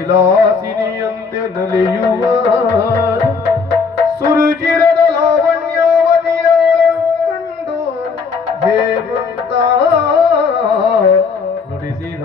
ಮರವಿಲಾಸಿನಿಯಂತೆ ನಲಿಯುವ ಸುರುಚಿರದ ಲಾವಣ್ಯವತಿಯ ಕಂಡು ಹೇಮಂತ ನುಡಿಸಿದ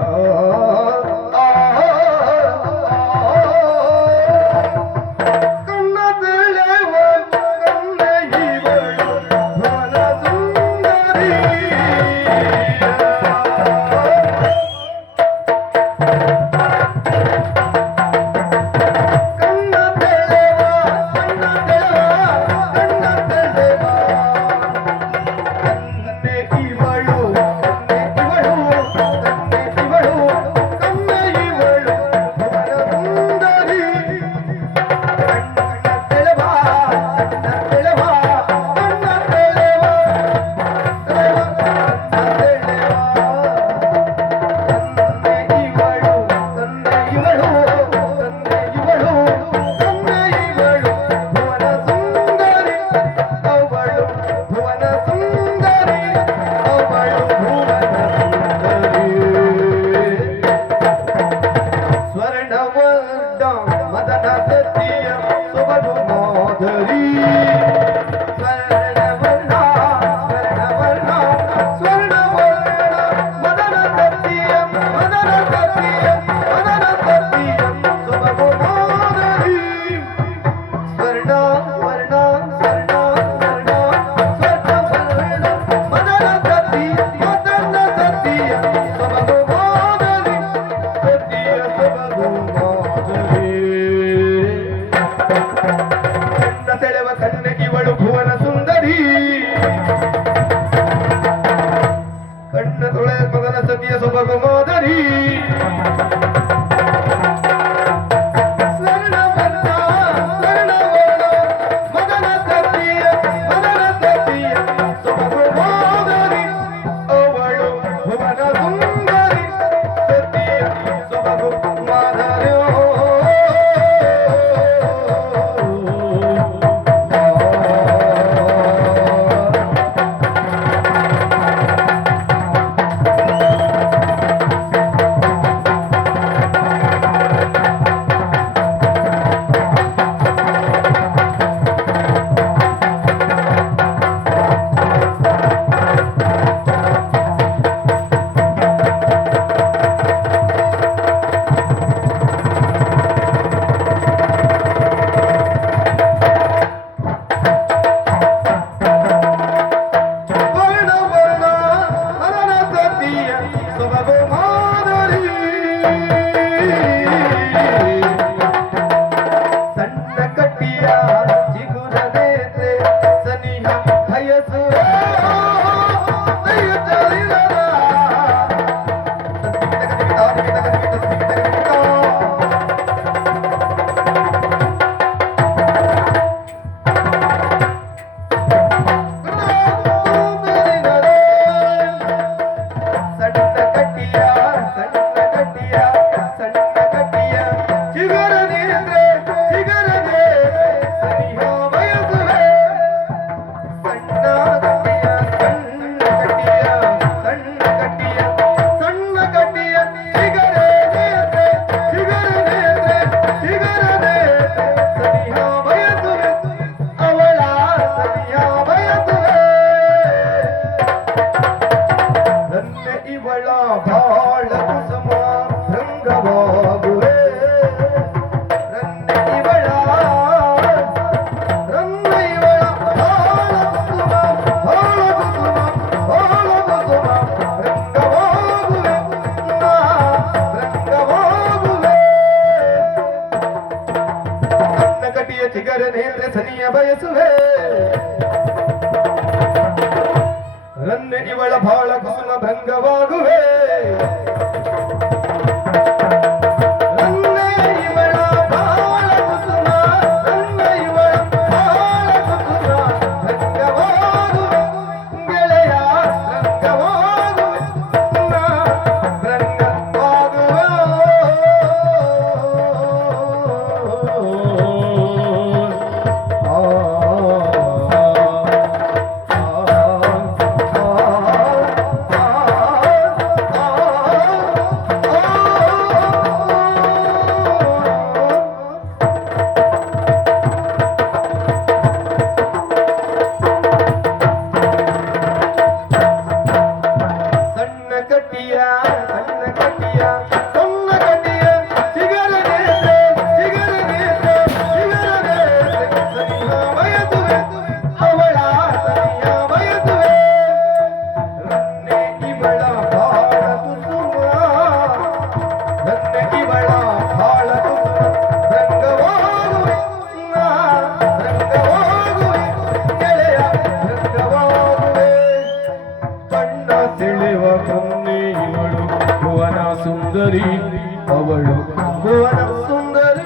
ಬಯಸುವೆ ನನ್ನ ಇವಳ ಬಾಳ ಕುಸುಮ ಭೃಂಗವಾಗುವೆ ನನ್ನ ಇವಳ ಬಾಳ ಕುಸುಮ ಭೃಂಗವಾಗುವೆ ನಾ ಭೃಂಗವಾಗುವೆ ನನ್ನ ಕಟಿಯ ಚಿಗರ ನೇತ್ರ ಸನಿಯ ಬಯಸುವೆ ನನ್ನ ಇವಳ ಬಾಳ ಕುಸುಮ ಭಂಗವಾಗುವೆ ನನ್ನ ಇವಳ ಬಾಳ ಕುಸುಮ ನನ್ನ ಇವಳ ಬಾಳ ಕುಸುಮ ಭಂಗವಾಗುವೆ ಗೆಳೆಯ ಭಂಗವಾಗುವೆ ನಾ ಭಂಗವಾಗುವೆ ಸುಂದರಿ ಅವಳು ಭುವನ ಸುಂದರಿ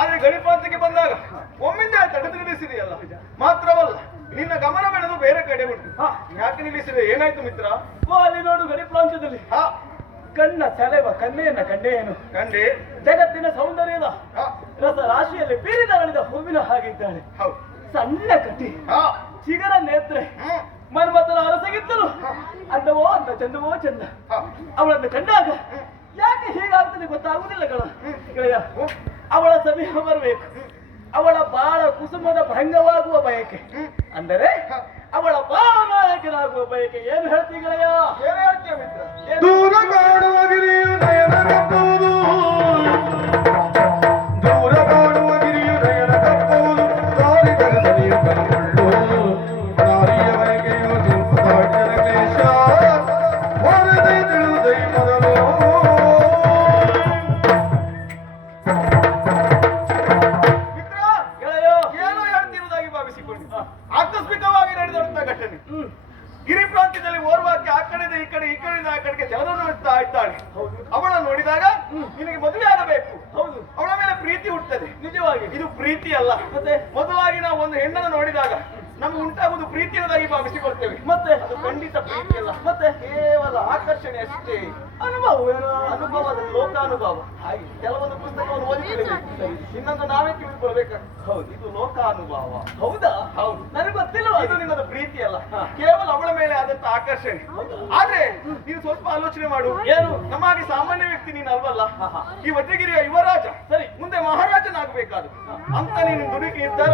ಆದ್ರೆ ಗಡಿಪಾಂತಕ್ಕೆ ಬಂದಾಗ ಒಮ್ಮಿಂದ ತಡೆದು ನಿಲ್ಲಿಸಿದೆಯಲ್ಲ. ಮಾತ್ರವಲ್ಲ ನಿನ್ನ ಗಮನ ಬೆಳೆದು ಬೇರೆ ಕಡೆ ಉಂಟು. ಯಾಕೆ ನಿಲ್ಲಿಸಿದೆ? ಏನಾಯ್ತು ಮಿತ್ರ? ಅಲ್ಲಿ ನೋಡು ಗಡಿ ಪ್ರಾಂತ್ಯದಲ್ಲಿ ಕಣ್ಣ ಸೆಳೆವ ಕನ್ನೆಯನ್ನ ಕಂಡೇನು ಕಂಡೆ. ಜಗತ್ತಿನ ಸೌಂದರ್ಯದ ರಸ ರಾಶಿಯಲ್ಲಿ ಬೀರಿದರಳಿದ ಹೂವಿನ ಹಾಗಿದ್ದಾಳೆ. ಹೌದು. ಸಣ್ಣ ಕಟಿ, ಹಾ ಚಿಗರ ನೇತ್ರೆ, ಮನ್ಮಥನ ಅರಸಗಿದ್ದಳು. ಅಂದವೋ ಅಂದ, ಚಂದವೋ ಚಂದ. ಅವಳನ್ನು ಕಂಡಾಗ ಯಾಕೆ ಹೀಗಾಗ್ತದೆ ಗೊತ್ತಾಗುವುದಿಲ್ಲ ಗೆಳೆಯ. ಅವಳ ಸಮೀಪ ಬರಬೇಕು. ಅವಳ ಬಾಳ ಕುಸುಮದ ಭಂಗವಾಗುವ ಬಯಕೆ, ಅಂದರೆ ಅವಳ ಬಾಳ ನಾಯಕನಾಗುವ ಬಯಕೆ. ಏನು ಹೇಳ್ತೀವಿ ಗೆಳೆಯ? ಏನು ಹೇಳ್ತೀಯ ಮಿತ್ರ? ದೂರ ಕಾಣುವ ಗಿರಿಯು ನಯನ ಕಪ್ಪುವುದು, ದೂರ ಕಾಣುವ ಗಿರಿಯು ನಯನ ಕಪ್ಪುವುದು, ದಾರಿ ತಗದಲಿಯು ಕೈಗೊಳ್ಳು ನಾರಿಯ ಬಯಕೆಯು ದುರ್ಪಾಟ್ಯದ ಕ್ಲೇಶ ಹೊರದೈ ತಿಳಿದೈ ಮೊದಲು. ಮಿತ್ರ, ಏನೋ ಹೇಳ್ತಿರುವುದಾಗಿ ಭಾವಿಸಿಕೊಂಡು ಆಕಸ್ಮಿಕವಾಗಿ ನಡೆದಂತ ಘಟನೆ. ಗಿರಿ ಪ್ರಾಂತ್ಯದಲ್ಲಿ ಓರ್ವಾಕೆ ಆ ಕಡೆಯಿಂದ ಈ ಕಡೆ, ಈ ಕಡೆಯಿಂದ ಆ ಕಡೆಗೆ ಜನರನ್ನು ನೋಡ್ತಾ ಇದ್ದಾಳೆ. ಅವಳ ನೋಡಿದಾಗ ನಿನಗೆ ಮದುವೆ ಆಗಬೇಕು. ಹೌದು, ಅವಳ ಮೇಲೆ ಪ್ರೀತಿ ಹುಟ್ಟುತ್ತದೆ. ನಿಜವಾಗಿ ಇದು ಪ್ರೀತಿ ಅಲ್ಲ. ಮತ್ತೆ ಮೊದಲಾಗಿ ನಾವು ಒಂದು ಹೆಣ್ಣನ್ನು ನೋಡಿದಾಗ ನಮ್ಗೆ ಉಂಟಾಗುವುದು ಪ್ರೀತಿ ಅನ್ನೋದಾಗಿ ಭಾವಿಸಿಕೊಳ್ತೇವೆ. ಮತ್ತೆ ಅದು ಖಂಡಿತ ಪ್ರೀತಿ ಅಲ್ಲ, ಮತ್ತೆ ಕೇವಲ ಆಕರ್ಷಣೆ ಅಷ್ಟೇ. ಅನುಭವ ಅನುಭವದ ಲೋಕಾನುಭವ. ಹಾಗೆ ಕೆಲವೊಂದು ಪುಸ್ತಕವನ್ನು ಓದಿಕೊಳ್ಳಬೇಕು, ಇನ್ನೊಂದು ನಾವೇ ತಿಳಿದುಕೊಳ್ಬೇಕು. ಹೌದು, ಇದು ಲೋಕಾನುಭವ. ಹೌದಾ? ಹೌದು, ನನಗೆ ಗೊತ್ತಿಲ್ಲವಾ? ಇದು ನಿನ್ನದು ಪ್ರೀತಿ ಅಲ್ಲ, ಕೇವಲ ಅವಳ ಮೇಲೆ ಆದಂತ ಆಕರ್ಷಣೆ. ಆದ್ರೆ ನೀನು ಸ್ವಲ್ಪ ಆಲೋಚನೆ ಮಾಡು. ಏನು? ನಮಗೆ ಸಾಮಾನ್ಯ ವ್ಯಕ್ತಿ ನೀನು ಅಲ್ವಲ್ಲ. ಈ ವಜ್ರಗಿರಿಯ ಯುವರಾಜ, ಸರಿ, ಮುಂದೆ ಮಹಾರಾಜನಾಗಬೇಕಾದ ಅಂತ ನೀನು ದುಡುಕಿ ನಿರ್ಧಾರ